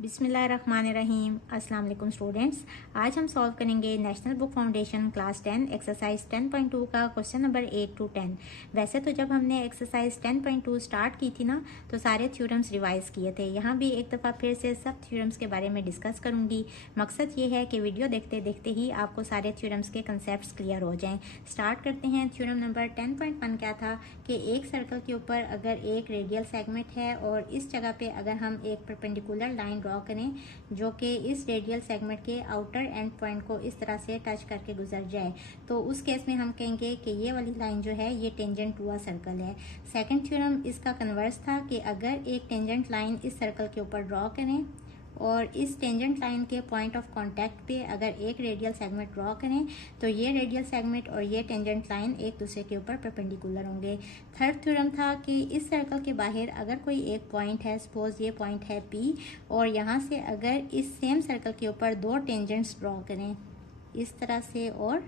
बिस्मिल्लाहिर्रहमानिर्रहीम। अस्सलाम वालेकुम स्टूडेंट्स, आज हम सॉल्व करेंगे national book foundation class 10 exercise 10.2 का क्वेश्चन नंबर 8 to 10। वैसे तो जब हमने एक्सरसाइज 10.2 स्टार्ट की थी ना तो सारे थ्योरम्स रिवाइज किए थे। यहाँ भी एक दफ़ा फिर से सब थ्योरम्स के बारे में डिस्कस करूँगी। मकसद ये है कि वीडियो देखते देखते ही आपको सारे थ्योरम्स के कंसेप्ट क्लियर हो जाएँ। स्टार्ट करते हैं। थ्योरम नंबर 10.1 क्या था कि एक सर्कल के ऊपर अगर एक रेडियल सेगमेंट है और इस जगह पे अगर हम एक परपेंडिकुलर लाइन ड्रॉ करें जो कि इस रेडियल सेगमेंट के आउटर एंड पॉइंट को इस तरह से टच करके गुजर जाए, तो उस केस में हम कहेंगे कि ये वाली लाइन जो है ये टेंजेंट टू अ सर्कल है। सेकंड थ्योरम इसका कन्वर्स था कि अगर एक टेंजेंट लाइन इस सर्कल के ऊपर ड्रॉ करें और इस टेंजेंट लाइन के पॉइंट ऑफ कांटेक्ट पे अगर एक रेडियल सेगमेंट ड्रॉ करें तो ये रेडियल सेगमेंट और ये टेंजेंट लाइन एक दूसरे के ऊपर परपेंडिकुलर होंगे। थर्ड थ्योरम था कि इस सर्कल के बाहर अगर कोई एक पॉइंट है, सपोज ये पॉइंट है P, और यहाँ से अगर इस सेम सर्कल के ऊपर दो टेंजेंट्स ड्रॉ करें इस तरह से और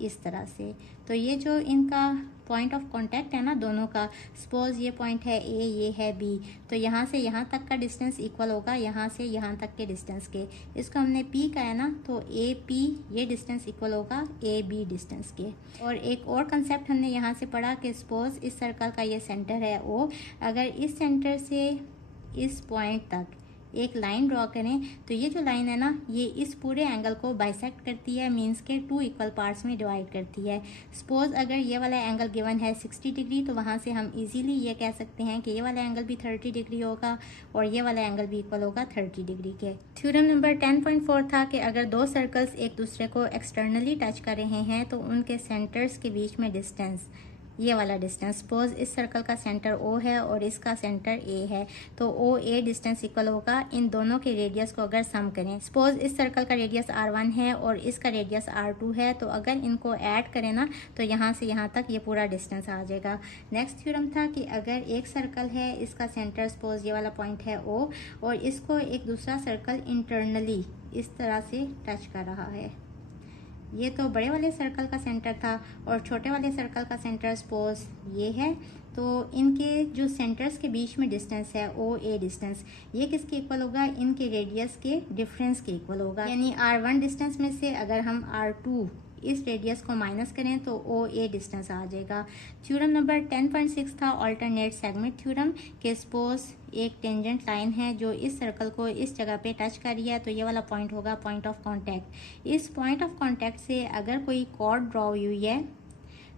इस तरह से, तो ये जो इनका पॉइंट ऑफ कांटेक्ट है ना दोनों का, सपोज ये पॉइंट है A, ये है B, तो यहाँ से यहाँ तक का डिस्टेंस इक्वल होगा यहाँ से यहाँ तक के डिस्टेंस के। इसको हमने P का है ना, तो AP ये डिस्टेंस इक्वल होगा AB डिस्टेंस के। और एक और कंसेप्ट हमने यहाँ से पढ़ा कि सपोज इस सर्कल का ये सेंटर है O, अगर इस सेंटर से इस पॉइंट तक एक लाइन ड्रॉ करें तो ये जो लाइन है ना ये इस पूरे एंगल को बाइसेक्ट करती है, मींस के टू इक्वल पार्ट्स में डिवाइड करती है। सपोज अगर ये वाला एंगल गिवन है 60 डिग्री, तो वहाँ से हम इजीली ये कह सकते हैं कि ये वाला एंगल भी 30 डिग्री होगा और ये वाला एंगल भी इक्वल होगा 30 डिग्री के। थ्योरम नंबर 10.4 था कि अगर दो सर्कल्स एक दूसरे को एक्सटर्नली टच कर रहे हैं तो उनके सेंटर्स के बीच में डिस्टेंस, ये वाला डिस्टेंस, सपोज इस सर्कल का सेंटर O है और इसका सेंटर A है, तो OA डिस्टेंस इक्वल होगा इन दोनों के रेडियस को अगर सम करें। सपोज इस सर्कल का रेडियस R1 है और इसका रेडियस R2 है, तो अगर इनको ऐड करें ना तो यहाँ से यहाँ तक ये पूरा डिस्टेंस आ जाएगा। नेक्स्ट थ्योरम था कि अगर एक सर्कल है, इसका सेंटर सपोज ये वाला पॉइंट है O, और इसको एक दूसरा सर्कल इंटरनली इस तरह से टच कर रहा है। ये तो बड़े वाले सर्कल का सेंटर था और छोटे वाले सर्कल का सेंटर सपोज ये है, तो इनके जो सेंटर्स के बीच में डिस्टेंस है OA डिस्टेंस, ये किसके इक्वल होगा, इनके रेडियस के डिफरेंस के इक्वल होगा। यानी R1 डिस्टेंस में से अगर हम R2 इस रेडियस को माइनस करें तो OA डिस्टेंस आ जाएगा। थ्योरम नंबर 10.6 था ऑल्टरनेट सेगमेंट थ्योरम के सपोज एक टेंजेंट लाइन है जो इस सर्कल को इस जगह पे टच कर रही है, तो ये वाला पॉइंट होगा पॉइंट ऑफ कांटेक्ट। इस पॉइंट ऑफ कांटेक्ट से अगर कोई कॉर्ड ड्रॉ हुई है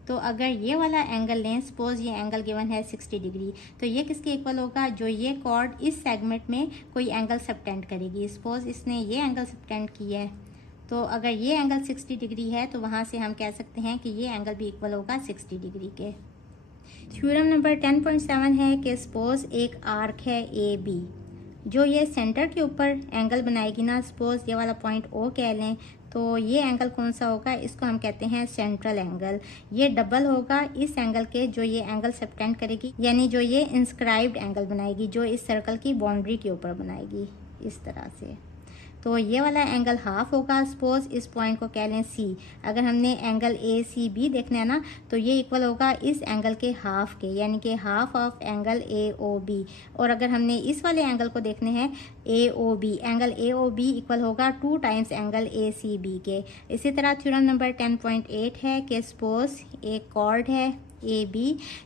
तो अगर ये वाला एंगल लें, सपोज ये एंगल गिवन है 60 डिग्री, तो ये किसके इक्वल होगा, जो ये कॉर्ड इस सेगमेंट में कोई एंगल सबटेंड करेगी। सपोज इसने ये एंगल सबटेंड किया है, तो अगर ये एंगल 60 डिग्री है तो वहाँ से हम कह सकते हैं कि ये एंगल भी इक्वल होगा 60 डिग्री के। थ्योरम नंबर 10.7 है कि सपोज एक आर्क है AB, जो ये सेंटर के ऊपर एंगल बनाएगी ना, सपोज ये वाला पॉइंट O कह लें, तो ये एंगल कौन सा होगा, इसको हम कहते हैं सेंट्रल एंगल। ये डबल होगा इस एंगल के जो ये एंगल सबटेंड करेगी, यानी जो ये इंस्क्राइब्ड एंगल बनाएगी जो इस सर्कल की बाउंड्री के ऊपर बनाएगी इस तरह से। तो ये वाला एंगल हाफ होगा। सपोज इस पॉइंट को कह लें C, अगर हमने एंगल ACB देखना है ना तो ये इक्वल होगा इस एंगल के हाफ के, यानी कि हाफ ऑफ एंगल AOB। और अगर हमने इस वाले एंगल को देखने हैं AOB, एंगल AOB इक्वल होगा 2 टाइम्स एंगल ACB के। इसी तरह थ्योरम नंबर 10.8 है कि सपोज एक कॉर्ड है AB,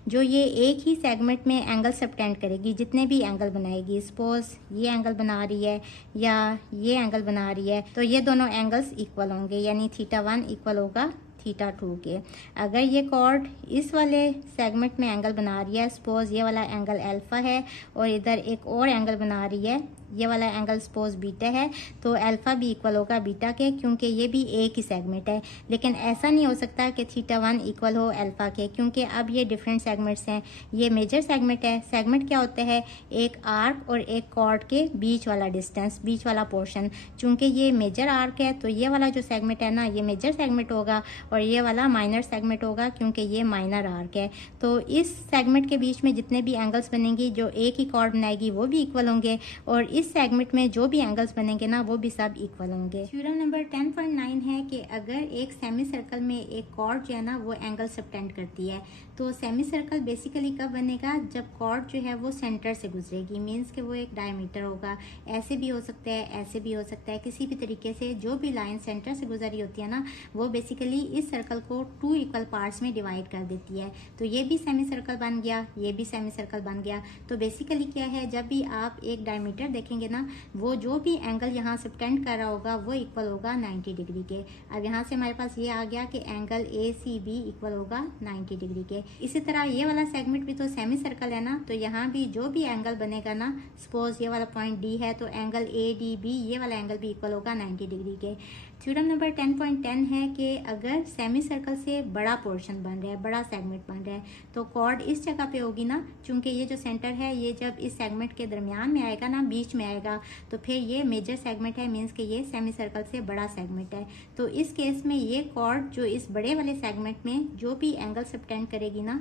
जो ये एक ही सेगमेंट में एंगल सबटेंड करेगी, जितने भी एंगल बनाएगी, सपोज ये एंगल बना रही है या ये एंगल बना रही है, तो ये दोनों एंगल्स इक्वल होंगे, यानी θ1 इक्वल होगा θ2 के। अगर ये कॉर्ड इस वाले सेगमेंट में एंगल बना रही है, सपोज ये वाला एंगल अल्फा है और इधर एक और एंगल बना रही है, ये वाला एंगल सपोज बीटा है, तो अल्फा भी इक्वल होगा बीटा के, क्योंकि ये भी एक ही सेगमेंट है। लेकिन ऐसा नहीं हो सकता कि θ1 इक्वल हो अल्फा के, क्योंकि अब ये डिफरेंट सेगमेंट्स हैं। ये मेजर सेगमेंट है। सेगमेंट क्या होता है, एक आर्क और एक कॉर्ड के बीच वाला डिस्टेंस, बीच वाला पोर्शन। चूंकि ये मेजर आर्क है तो ये वाला जो सेगमेंट है ना ये मेजर सेगमेंट होगा और ये वाला माइनर सेगमेंट होगा, क्योंकि ये माइनर आर्क है। तो इस सेगमेंट के बीच में जितने भी एंगल्स बनेंगे जो एक ही कॉर्ड बनाएगी वो भी इक्वल होंगे, और इस इस सेगमेंट में जो भी एंगल्स बनेंगे ना वो भी सब इक्वल होंगे। थ्योरम नंबर 10.9 है कि अगर एक सेमी सर्कल में एक कॉर्ड जो है ना वो एंगल सबटेंड करती है, तो सेमी सर्कल बेसिकली कब बनेगा, जब कॉर्ड जो है वो सेंटर से गुजरेगी। मीन्स कि वो एक डायमीटर होगा, ऐसे भी हो सकता है, ऐसे भी हो सकता है, किसी भी तरीके से जो भी लाइन सेंटर से गुजरी होती है ना वो बेसिकली इस सर्कल को 2 इक्वल पार्ट्स में डिवाइड कर देती है। तो ये भी सेमी सर्कल बन गया, ये भी सेमी सर्कल बन गया। तो बेसिकली क्या है, जब भी आप एक डायमीटर देखेंगे ना, वो जो भी एंगल यहाँ सबटेंड कर रहा होगा वो इक्वल होगा 90 डिग्री के। अब यहाँ से हमारे पास ये आ गया कि एंगल ACB इक्वल होगा 90 डिग्री के। इसी तरह ये वाला सेगमेंट भी तो सेमी सर्कल है ना, तो यहाँ भी जो भी एंगल बनेगा ना, सपोज ये वाला पॉइंट D है तो एंगल ADB ये वाला एंगल भी इक्वल होगा 90 डिग्री के। थ्योरम नंबर 10.10 है कि अगर सेमी सर्कल से बड़ा पोर्शन बन रहा है, बड़ा सेगमेंट बन रहा है, तो कॉर्ड इस जगह पे होगी ना, चूंकि ये जो सेंटर है ये जब इस सेगमेंट के दरमियान में आएगा ना, बीच में आएगा, तो फिर ये मेजर सेगमेंट है, मीन्स कि ये सेमी सर्कल से बड़ा सेगमेंट है। तो इस केस में ये कॉर्ड जो इस बड़े वाले सेगमेंट में जो भी एंगल सबटेंड करेगी ना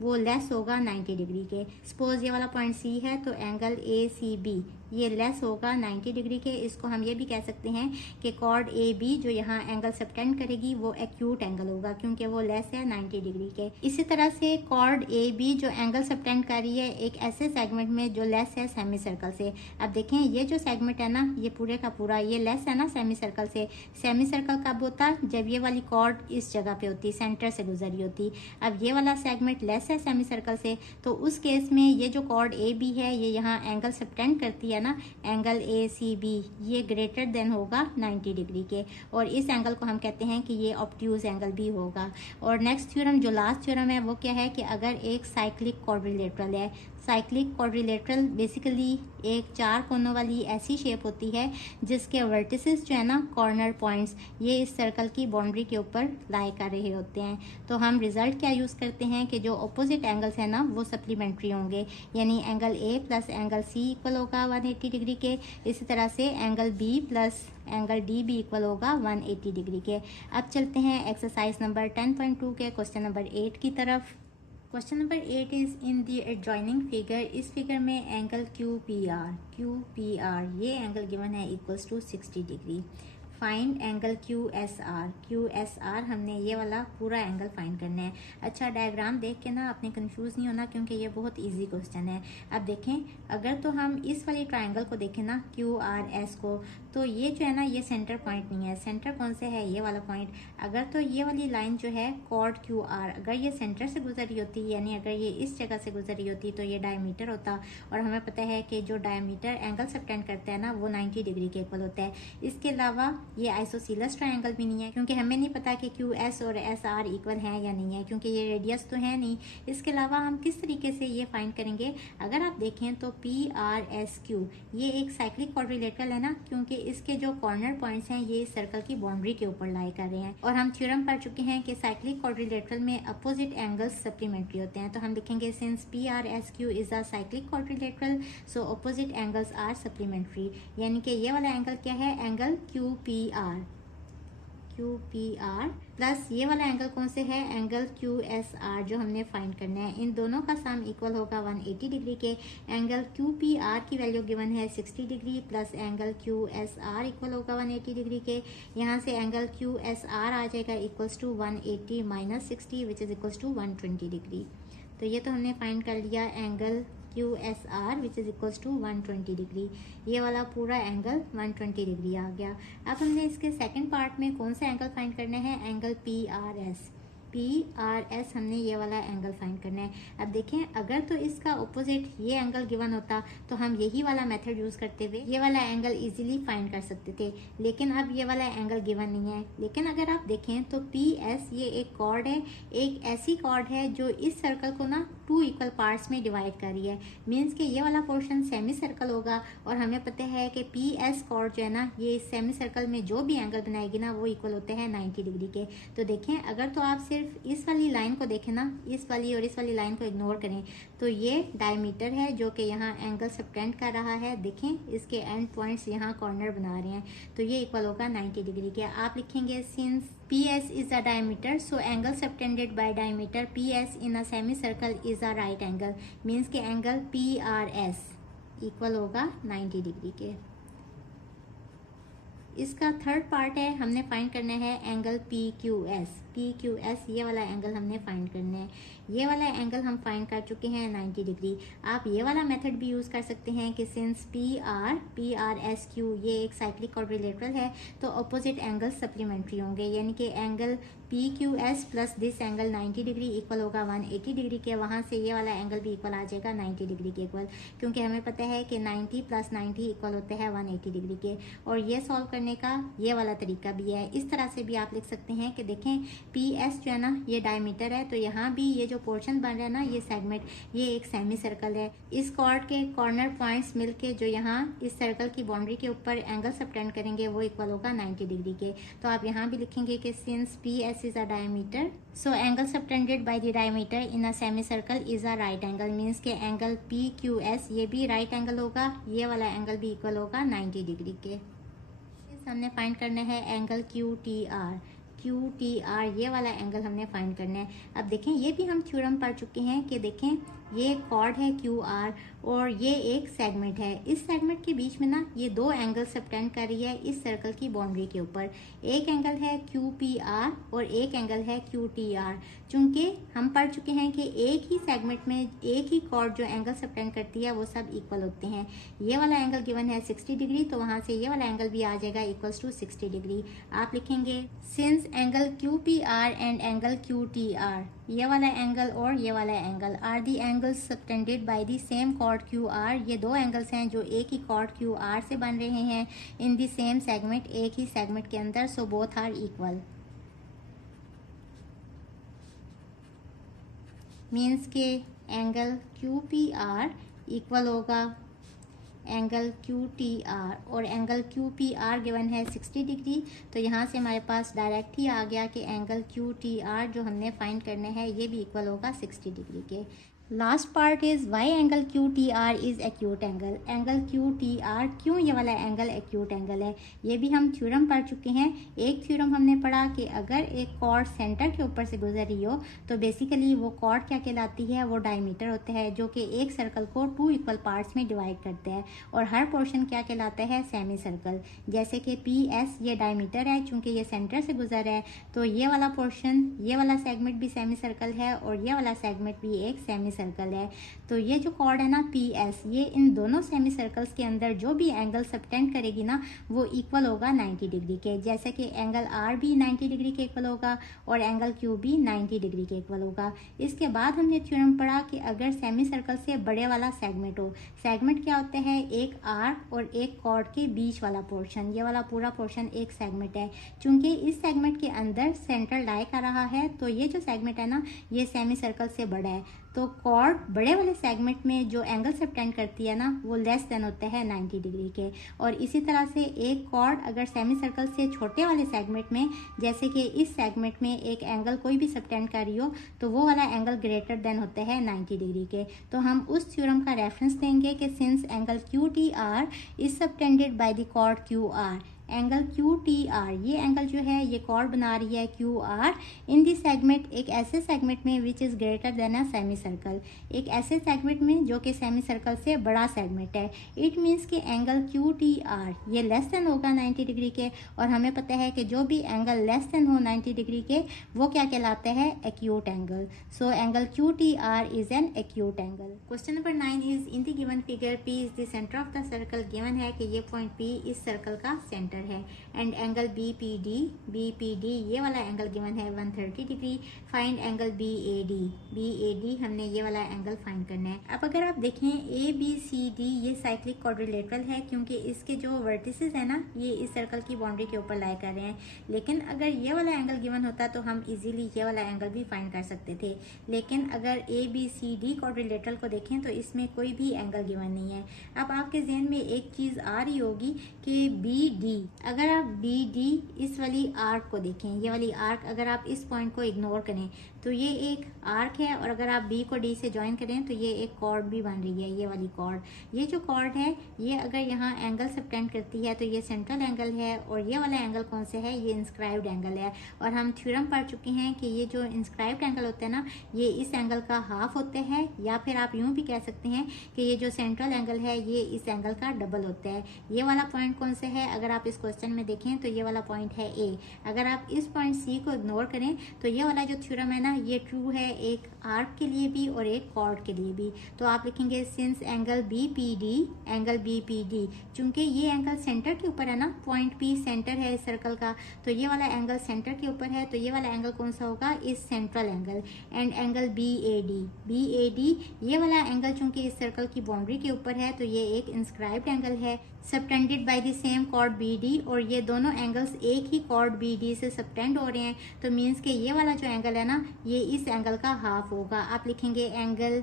वो लेस होगा 90 डिग्री के। सपोज ये वाला पॉइंट C है तो एंगल ACB ये लेस होगा 90 डिग्री के। इसको हम ये भी कह सकते हैं कि कॉर्ड AB जो यहाँ एंगल सबटेंड करेगी वो एक्यूट एंगल होगा, क्योंकि वो लेस है 90 डिग्री के। इसी तरह से कॉर्ड AB जो एंगल सबटेंड कर रही है एक ऐसे सेगमेंट में जो लेस है सेमी सर्कल से। अब देखें ये जो सेगमेंट है ना, ये पूरे का पूरा ये लेस है ना सेमी सर्कल से। सेमी सर्कल कब होता, जब ये वाली कॉर्ड इस जगह पे होती, सेंटर से गुजरी होती। अब ये वाला सेगमेंट लेस है सेमी सर्कल से, तो उस केस में ये जो कॉर्ड AB है ये यहाँ एंगल सबटेंड करती है ना, एंगल ACB ये ग्रेटर देन होगा 90 डिग्री के, और इस एंगल को हम कहते हैं कि ये ऑब्ट्यूज एंगल भी होगा। और नेक्स्ट थ्योरम जो लास्ट थ्योरम है वो क्या है कि अगर एक साइक्लिक क्वाड्रिलेटरल है, साइक्लिक क्वाड्रिलेटरल बेसिकली एक 4 कोनों वाली ऐसी शेप होती है जिसके वर्टिसेस जो है ना, कॉर्नर पॉइंट्स, ये इस सर्कल की बाउंड्री के ऊपर लाई कर रहे होते हैं। तो हम रिजल्ट क्या यूज़ करते हैं कि जो अपोजिट एंगल्स है ना वो सप्लीमेंट्री होंगे, यानी angle A plus angle C equal होगा 180 डिग्री के। इसी तरह से angle B plus angle D भी इक्वल होगा 180 डिग्री के। अब चलते हैं एक्सरसाइज नंबर 10.2 के क्वेश्चन नंबर 8 की तरफ। Question number 8 is in the adjoining figure. इस फिगर में एंगल QPR ये एंगल गिवन है equals to 60 degree. Find angle QSR हमने ये वाला पूरा एंगल फाइंड करना है। अच्छा, डायग्राम देख के ना आपने कंफ्यूज नहीं होना, क्योंकि ये बहुत इजी क्वेश्चन है। अब देखें, अगर तो हम इस वाली ट्राइंगल को देखें ना QRS को, तो ये जो है ना ये सेंटर पॉइंट नहीं है। सेंटर कौन से है, ये वाला पॉइंट। अगर तो ये वाली लाइन जो है कॉर्ड QR अगर ये सेंटर से गुजरी होती, यानी अगर ये इस जगह से गुजरी होती तो ये डायमीटर होता, और हमें पता है कि जो डायमीटर एंगल सबटेंड करता है ना वो 90 डिग्री के इक्वल होता है। इसके अलावा ये आइसोसीलस ट्रायंगल भी नहीं है, क्योंकि हमें नहीं पता कि QS और SR इक्वल हैं या नहीं है, क्योंकि ये रेडियस तो है नहीं। इसके अलावा हम किस तरीके से ये फाइंड करेंगे, अगर आप देखें तो PRSQ ये एक साइक्लिक क्वाड्रिलेटरल है ना, क्योंकि इसके जो कॉर्नर पॉइंट्स हैं ये सर्कल की बाउंड्री के ऊपर लाई कर रहे हैं। और हम थ्योरम पढ़ चुके हैं कि साइक्लिक क्वाड्रिलेटरल में अपोजिट एंगल्स सप्लीमेंट्री होते हैं। तो हम लिखेंगे since PRSQ is a cyclic quadrilateral so opposite angles are supplementary, यानी कि ये वाला एंगल क्या है, एंगल QPR प्लस ये वाला एंगल कौन से है, एंगल QSR जो हमने फाइंड करना है। इन दोनों का सम इक्वल होगा 180 डिग्री के। एंगल QPR की वैल्यू गिवन है 60 degree plus angle QSR equal होगा 180 डिग्री के। यहाँ से एंगल QSR आ जाएगा equals to 180 minus 60 which is equals to 120 degree. तो ये तो हमने फाइंड कर लिया angle QSR which is equals to 120 degree. ये वाला पूरा एंगल 120 डिग्री आ गया। अब हमने इसके सेकंड पार्ट में कौन सा एंगल फाइंड करना है, एंगल PRS हमने ये वाला एंगल फाइंड करना है। अब देखें, अगर तो इसका ऑपोजिट ये एंगल गिवन होता तो हम यही वाला मेथड यूज करते हुए ये वाला एंगल इजीली फाइंड कर सकते थे, लेकिन अब ये वाला एंगल गिवन नहीं है। लेकिन अगर आप देखें तो PS ये एक कॉर्ड है, एक ऐसी कॉर्ड है जो इस सर्कल को ना 2 इक्वल पार्ट्स में डिवाइड कर रही है। मीन्स कि ये वाला पोर्शन सेमी सर्कल होगा, और हमें पता है कि PS कॉर्ड जो है ना ये सेमी सर्कल में जो भी एंगल बनाएगी ना वो इक्वल होते हैं 90 डिग्री के। तो देखें, अगर तो आप सिर्फ इस वाली लाइन को देखें ना, इस वाली और इस वाली लाइन को इग्नोर करें, तो ये डायमीटर है जो कि यहाँ एंगल सबटेंड कर रहा है। देखें इसके एंड पॉइंट्स यहाँ कॉर्नर बना रहे हैं, तो ये इक्वल होगा 90 डिग्री के। आप लिखेंगे since PS is a diameter, so angle subtended by diameter PS in a semicircle is a right angle. Means के angle PRS इक्वल होगा 90 डिग्री के। इसका थर्ड पार्ट है, हमने फाइंड करना है एंगल PQS। PQS ये वाला एंगल हमने फाइंड करना है। ये वाला एंगल हम फाइंड कर चुके हैं 90 डिग्री। आप ये वाला मेथड भी यूज़ कर सकते हैं कि सिंस PRSQ ये एक साइक्लिक क्वाड्रिलेटरल है तो अपोजिट एंगल सप्लीमेंट्री होंगे, यानी कि angle PQS plus this angle 90 degree equal होगा 180 डिग्री के। वहाँ से ये वाला एंगल भी इक्वल आ जाएगा 90 डिग्री के इक्वल, क्योंकि हमें पता है कि 90 प्लस 90 इक्वल होते हैं 180 डिग्री के। और ये सॉल्व करने का ये वाला तरीका भी है। इस तरह से भी आप लिख सकते हैं कि देखें PS जो है ना ये डायमीटर है, तो यहाँ भी ये जो पोर्शन बन रहा है ना ये सेगमेंट, ये एक सेमी सर्कल है। इस कॉर्ड के कॉर्नर पॉइंट्स मिलके जो यहाँ इस सर्कल की बाउंड्री के ऊपर एंगल सबटेंड करेंगे वो इक्वल होगा 90 डिग्री के। तो आप यहाँ भी लिखेंगे कि since PS is a diameter so angle subtended by the diameter in a semi circle is a right angle. Means के एंगल PQS ये भी राइट एंगल होगा, ये वाला एंगल भी इक्वल होगा 90 डिग्री के। हमने फाइंड करना है एंगल QTR ये वाला एंगल हमने फाइंड करना है। अब देखें ये भी हम थ्योरम पढ़ चुके हैं कि देखें ये कॉर्ड है QR और ये एक सेगमेंट है। इस सेगमेंट के बीच में ना ये दो एंगल सबटेंड कर रही है इस सर्कल की बाउंड्री के ऊपर। एक एंगल है QPR और एक एंगल है QTR। चूंकि हम पढ़ चुके हैं कि एक ही सेगमेंट में एक ही कॉर्ड जो एंगल सबटेंड करती है वो सब इक्वल होते हैं। ये वाला एंगल गिवन है 60 डिग्री, तो वहां से ये वाला एंगल भी आ जाएगा इक्वल्स टू 60 डिग्री। आप लिखेंगे since angle QPR and angle QTR ये वाला एंगल और ये वाला angle are the angles subtended by the same chord QR। ये दो एंगल्स हैं जो एक ही कॉर्ड QR से बन रहे हैं इन द सेम सेगमेंट, एक ही सेगमेंट के अंदर, so both are equal. Means के एंगल QPR इक्वल होगा एंगल QTR और एंगल QPR गिवन है 60 डिग्री। तो यहाँ से हमारे पास डायरेक्ट ही आ गया कि एंगल QTR जो हमने फाइंड करना है ये भी इक्वल होगा 60 डिग्री के। Last part is why angle QTR is acute angle. Angle QTR क्यों ये वाला एंगल एक्यूट एंगल है, ये भी हम थ्योरम पढ़ चुके हैं। एक थ्योरम हमने पढ़ा कि अगर एक कॉर्ड सेंटर के ऊपर से गुजर रही हो तो बेसिकली वो कॉर्ड क्या कहलाती है, वो डायमीटर होता है जो कि एक सर्कल को 2 इक्वल पार्ट्स में डिवाइड करते हैं। और हर पोर्शन क्या कहलाता है, सेमी सर्कल। जैसे कि PS ये डायमीटर है, चूंकि ये सेंटर से गुजर है तो ये वाला पोर्शन, ये वाला सेगमेंट भी सेमी सर्कल है और ये वाला सेगमेंट भी एक सेमी सर्कल है। तो ये जो कॉर्ड है ना PS, ये इन दोनों सेमी सर्कल्स के अंदर जो भी एंगल सबटेंड करेगी ना वो इक्वल होगा 90 डिग्री के। जैसे कि एंगल R भी 90 डिग्री के इक्वल होगा और एंगल Q भी 90 डिग्री के इक्वल होगा। इसके बाद हमने थ्योरम पढ़ा कि अगर सेमी सर्कल से बड़े वाला सेगमेंट हो, सेगमेंट क्या होते हैं, एक आर्क और एक कॉर्ड के बीच वाला पोर्शन, ये वाला पूरा पोर्शन एक सेगमेंट है। चूंकि इस सेगमेंट के अंदर सेंटर लाई कर रहा है तो ये जो सेगमेंट है ना ये सेमी सर्कल से बड़ा है। तो कॉर्ड बड़े वाले सेगमेंट में जो एंगल सबटेंड करती है ना वो लेस देन होते हैं 90 डिग्री के। और इसी तरह से एक कॉर्ड अगर सेमी सर्कल से छोटे वाले सेगमेंट में, जैसे कि इस सेगमेंट में एक एंगल कोई भी सबटेंड कर रही हो तो वो वाला एंगल ग्रेटर देन होते हैं 90 डिग्री के। तो हम उस थ्योरम का रेफरेंस देंगे कि since angle QTR is subtended by the chord QR, angle QTR ये एंगल जो है ये कॉर्ड बना रही है QR इन दी सेगमेंट, एक ऐसे सेगमेंट में which is greater than a semi circle, एक ऐसे सेगमेंट में जो कि सेमी सर्कल से बड़ा सेगमेंट है। इट मीन्स कि एंगल QTR ये लेस देन होगा 90 डिग्री के। और हमें पता है कि जो भी एंगल लेस देन हो 90 डिग्री के वो क्या कहलाते हैं, acute angle. So angle QTR is an acute angle. Question number 9 is in the given figure P is the centre of the circle. Given है कि ये पॉइंट P इस सर्कल का सेंटर है एंड एंगल BPD ये वाला angle given है 130 degree. Find angle BAD हमने ये वाला एंगल फाइंड करना है। अब अगर आप देखें ABCD ये साइक्लिक क्वाड्रिलेटरल है क्योंकि इसके जो वर्टिसेस है ना ये इस सर्कल की बाउंड्री के ऊपर लाई कर रहे हैं। लेकिन अगर ये वाला एंगल गिवन होता तो हम इजीली ये वाला एंगल भी फाइंड कर सकते थे। लेकिन अगर ABCD क्वाड्रिलेटरल को देखें तो इसमें कोई भी एंगल गिवन नहीं है। अब आपके जहन में एक चीज आ रही होगी कि BD, अगर आप BD इस वाली आर्क को देखें, ये वाली आर्क अगर आप इस पॉइंट को इग्नोर करें तो ये एक आर्क है, और अगर आप बी को डी से ज्वाइन करें तो ये एक कॉर्ड भी बन रही है, ये वाली कॉर्ड। ये जो कॉर्ड है ये अगर यहाँ एंगल सबटेंड करती है तो ये सेंट्रल एंगल है, और ये वाला एंगल कौन से है, ये इंस्क्राइब्ड एंगल है। और हम थ्योरम पढ़ चुके हैं कि ये जो इंस्क्राइब्ड एंगल होते हैं ना, ये इस एंगल का हाफ होते हैं, या फिर आप यूं भी कह सकते हैं कि ये जो सेंट्रल एंगल है ये इस एंगल का डबल होता है। ये वाला पॉइंट कौन सा है, अगर आप इस क्वेश्चन में देखें तो ये वाला पॉइंट है ए। अगर आप इस पॉइंट सी को इग्नोर करें तो ये वाला जो थ्योरम है ना, ये ट्रू है एक आर्क के लिए भी और एक कॉर्ड के लिए भी। तो आप लिखेंगे since angle B P D, चूंकि ये एंगल सेंटर के ऊपर है ना, पॉइंट पी सेंटर है इस सर्कल का, तो ये वाला एंगल सेंटर के ऊपर है, तो ये वाला एंगल कौन सा होगा, इस central angle. And angle B A D, ये वाला एंगल चूंकि इस सर्कल की बाउंड्री के ऊपर है तो ये एक इंस्क्राइब्ड एंगल है, subtended by the same chord B D, और ये दोनों एंगल्स एक ही कॉर्ड बी डी से सबटेंड हो रहे हैं, तो मीन्स के ये वाला जो एंगल है ना, ये इस एंगल का हाफ होगा। आप लिखेंगे angle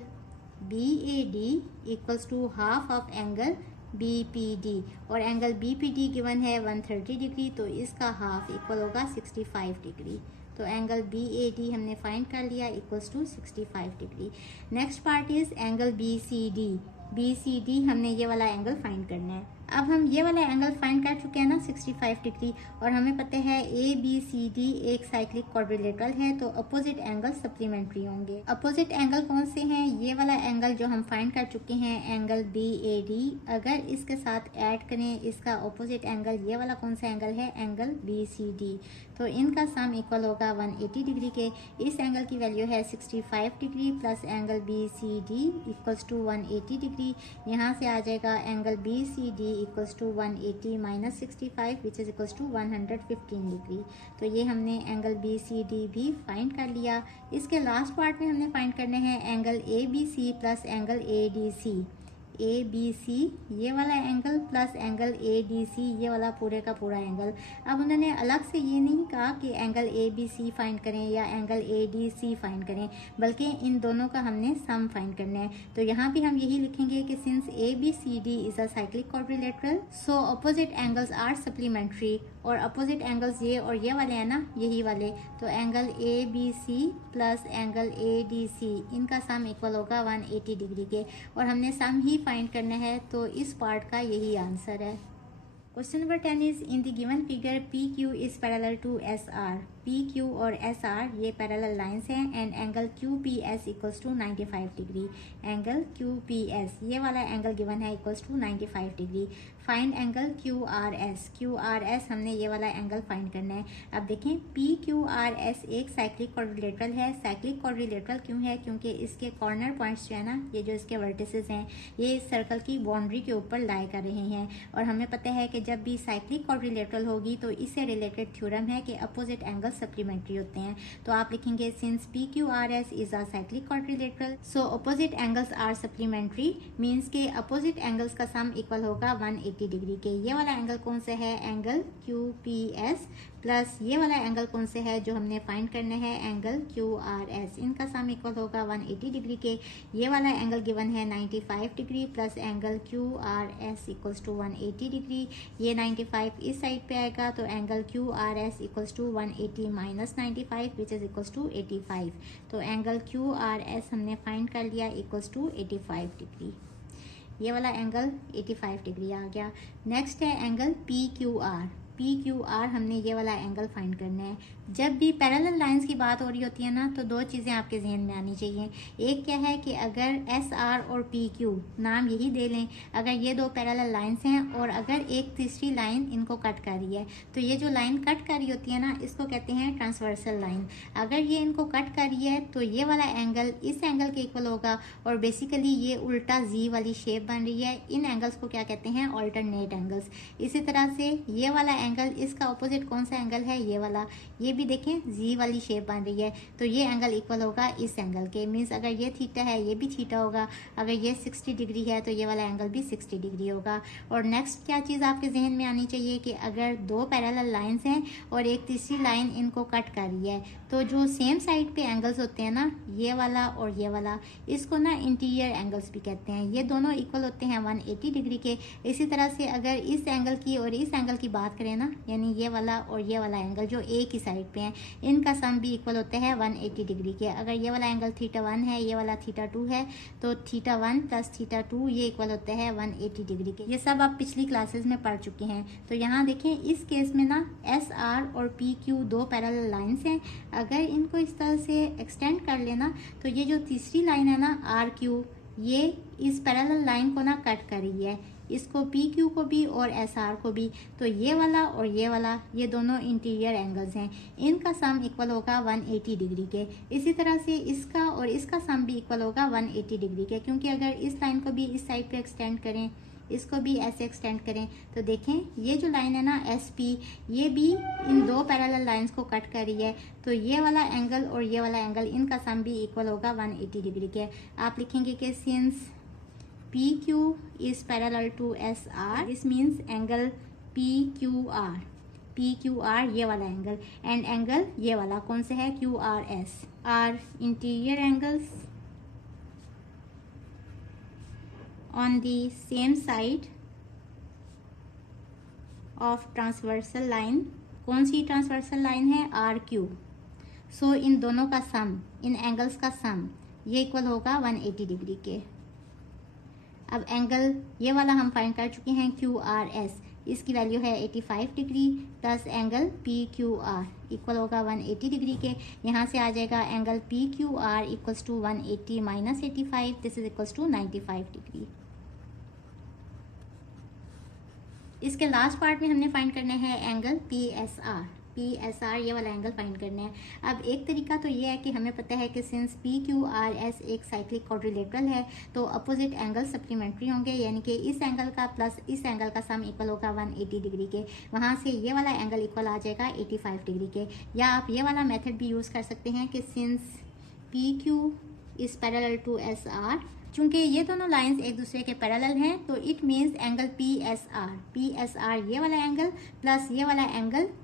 B A D equals to half of angle B P D, और angle B P D given है 130 डिग्री, तो इसका हाफ इक्वल होगा 65 डिग्री। तो एंगल बी ए डी हमने फाइंड कर लिया equals to 65 degree. Next part is angle B C D, हमने ये वाला एंगल फाइंड करना है। अब हम ये वाला एंगल फाइंड कर चुके हैं ना 65 डिग्री, और हमें पता है ए बी सी डी एक साइक्लिक क्वाड्रिलेटरल है, तो अपोजिट एंगल सप्लीमेंट्री होंगे। अपोजिट एंगल कौन से हैं, ये वाला एंगल जो हम फाइंड कर चुके हैं एंगल बी ए डी, अगर इसके साथ ऐड करें इसका अपोजिट एंगल, ये वाला कौन सा एंगल है, एंगल बी सी डी, तो इनका सम इक्वल होगा 180 डिग्री के। इस एंगल की वैल्यू है 65 degree plus angle B C D equals to 180 degree. यहाँ से आ जाएगा angle B C D equals to 180 minus 65 which is equals to 115 degree. तो ये हमने एंगल बी सी डी भी फाइंड कर लिया। इसके लास्ट पार्ट में हमने फाइंड करने हैं angle A B C plus angle A D C. A B C ये वाला angle plus angle A D C ये वाला पूरे का पूरा एंगल। अब उन्होंने अलग से ये नहीं कहा कि angle A B C find करें या angle A D C find करें, बल्कि इन दोनों का हमने सम फाइंड करना है। तो यहाँ भी हम यही लिखेंगे कि since A B C D is a cyclic quadrilateral so opposite angles are supplementary, और अपोजिट एंगल्स ये और ये वाले हैं ना, यही वाले। तो angle A B C plus angle A D C इनका सम इक्वल होगा 180 डिग्री के, और हमने सम ही फाइंड करना है, तो इस पार्ट का यही आंसर है। Question number 10 is in the given figure P Q is parallel to S R. P Q और एस आर ये पैरेलल लाइंस हैं, and angle Q P S equals to 95 degree. Angle Q P S ये वाला angle given है equals to 95 degree. Find angle Q R S. Q R S हमने ये वाला angle find करना है। अब देखें पी क्यू आर एस एक साइक्लिक क्वाड्रिलेटरल है। साइक्लिक क्वाड्रिलेटरल क्यों है, क्योंकि इसके कॉर्नर पॉइंट्स जो है ना, ये जो इसके वर्टिसेस हैं ये इस सर्कल की बाउंड्री के ऊपर लाई कर रहे हैं, और हमें पता है कि जब भी साइक्लिक क्वाड्रिलेटरल होगी तो इससे रिलेटेड थ्योरम है कि अपोजिट एंगल सप्लीमेंट्री होते हैं। तो आप लिखेंगे since P Q R S is a cyclic quadrilateral so opposite angles are supplementary, means के अपोजिट एंगल्स का सम इक्वल होगा 180 डिग्री के। ये वाला एंगल कौन सा है, angle Q P S plus ये वाला एंगल कौन से है जो हमने फाइंड करना है, एंगल क्यू आर एस। इनका सम इक्वल होगा 180 डिग्री के। ये वाला एंगल गिवन है 95 degree plus angle Q R S equals to 180 degree. ये 95 इस साइड पे आएगा, तो angle Q R S equals to 180 minus 95 which is equals to 85। तो एंगल क्यू आर एस हमने फाइंड कर लिया इक्वल्स टू 85 डिग्री। ये वाला एंगल 85 डिग्री आ गया। नेक्स्ट है angle P Q are. P Q are हमने ये वाला एंगल फाइंड करना है। जब भी पैरेलल लाइंस की बात हो रही होती है ना, तो दो चीज़ें आपके जहन में आनी चाहिए। एक क्या है कि अगर एस आर और पी क्यू नाम यही दे लें, अगर ये दो पैरेलल लाइंस हैं और अगर एक तीसरी लाइन इनको कट कर रही है, तो ये जो लाइन कट कर रही होती है ना, इसको कहते हैं ट्रांसवर्सल लाइन। अगर ये इनको कट कर रही है तो ये वाला एंगल इस एंगल के इक्वल होगा, और बेसिकली ये उल्टा जी वाली शेप बन रही है। इन एंगल्स को क्या कहते हैं, ऑल्टरनेट एंगल्स। इसी तरह से ये वाला एंगल, इसका ऑपोजिट कौन सा एंगल है, ये वाला, ये भी देखें जी वाली शेप बन रही है, तो ये एंगल इक्वल होगा इस एंगल के। मीन्स अगर ये थीटा है ये भी थीटा होगा, अगर ये 60 डिग्री है तो ये वाला एंगल भी 60 डिग्री होगा। और नेक्स्ट क्या चीज़ आपके जहन में आनी चाहिए कि अगर दो पैरेलल लाइंस हैं और एक तीसरी लाइन इनको कट कर रही है, तो जो सेम साइड पे एंगल्स होते हैं ना, ये वाला और ये वाला, इसको ना इंटीरियर एंगल्स भी कहते हैं। ये दोनों इक्वल होते हैं 180 डिग्री के। इसी तरह से अगर इस एंगल की और इस एंगल की बात करें ना, यानी ये वाला और ये वाला एंगल जो एक ही साइड साइड पे हैं, इनका सम भी इक्वल होता है 180 डिग्री के। अगर ये वाला एंगल θ1 है, ये वाला θ2 है, तो θ1 प्लस θ2 ये इक्वल होता है 180 डिग्री के। ये सब आप पिछली क्लासेस में पढ़ चुके हैं। तो यहाँ देखें, इस केस में ना SR और PQ दो पैरेलल लाइंस हैं। अगर इनको इस तरह से एक्सटेंड कर लेना तो ये जो तीसरी लाइन है ना RQ, ये इस पैरेलल लाइन को ना कट कर रही है, इसको PQ को भी और SR को भी। तो ये वाला और ये वाला, ये दोनों इंटीरियर एंगल्स हैं, इनका सम इक्वल होगा 180 डिग्री के। इसी तरह से इसका और इसका सम भी इक्वल होगा 180 डिग्री के, क्योंकि अगर इस लाइन को भी इस साइड पे एक्सटेंड करें, इसको भी ऐसे एक्सटेंड करें, तो देखें ये जो लाइन है ना SP, ये भी इन दो पैरेलल लाइंस को कट कर रही है। तो ये वाला एंगल और ये वाला एंगल, इनका सम भी इक्वल होगा 180 डिग्री के। आप लिखेंगे कि since PQ is parallel to SR, this means angle PQR, PQR ये वाला एंगल, एंड एंगल ये वाला कौन से है, QRS, are interior angles on the same side of transversal line। कौन सी ट्रांसवर्सल लाइन है, RQ। सो इन दोनों का सम, इन एंगल्स का सम, ये इक्वल होगा 180 डिग्री के। अब एंगल ये वाला हम फाइंड कर चुके हैं QRS, इसकी वैल्यू है 85 degree, plus angle PQR equal होगा 180 डिग्री के। यहाँ से आ जाएगा angle PQR equals to 180 minus 85, this is equals to 95 degree. इसके लास्ट पार्ट में हमने फाइंड करना है एंगल PSR, ये वाला एंगल फाइंड करना है। अब एक तरीका तो ये है कि हमें पता है कि सिंस PQRS एक साइक्लिक क्वाड्रिलेटरल है, तो अपोजिट एंगल सप्लीमेंट्री होंगे, यानी कि इस एंगल का प्लस इस एंगल का सम इक्वल होगा 180 डिग्री के। वहाँ से ये वाला एंगल इक्वल आ जाएगा 85 डिग्री के। या आप ये वाला मेथड भी यूज़ कर सकते हैं कि since PQ is parallel to SR, चूंकि ये दोनों लाइंस एक दूसरे के पैरेलल हैं, तो इट मीन्स एंगल PSR ये वाला एंगल प्लस ये वाला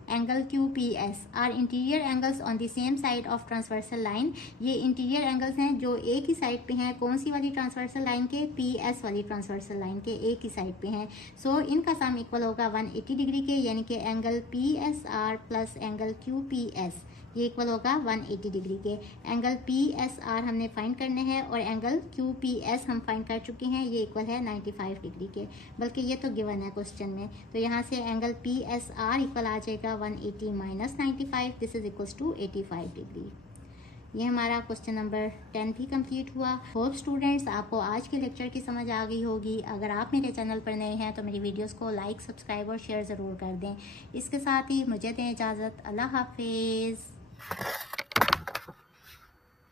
angle QPS are interior angles on the same side of transversal line. ये इंटीरियर एंगल्स हैं जो एक ही साइड पे हैं, कौन सी वाली ट्रांसवर्सल लाइन के, PS वाली ट्रांसवर्सल लाइन के एक ही साइड पे हैं। सो इनका सम इक्वल होगा 180 डिग्री के, यानी कि angle PSR plus angle QPS ये इक्वल होगा 180 डिग्री के। एंगल PSR हमने फाइंड करने हैं और एंगल QPS हम फाइंड कर चुके हैं, ये इक्वल है 95 डिग्री के, बल्कि ये तो गिवन है क्वेश्चन में। तो यहाँ से एंगल PSR इक्वल आ जाएगा 180 minus 95, this is equals to 85 degree. ये हमारा क्वेश्चन नंबर 10 भी कंप्लीट हुआ। होप स्टूडेंट्स आपको आज के लेक्चर की समझ आ गई होगी। अगर आप मेरे चैनल पर नए हैं तो मेरी वीडियोस को लाइक, सब्सक्राइब और शेयर ज़रूर कर दें। इसके साथ ही मुझे दें इजाज़त। अल्लाह हाफिज़।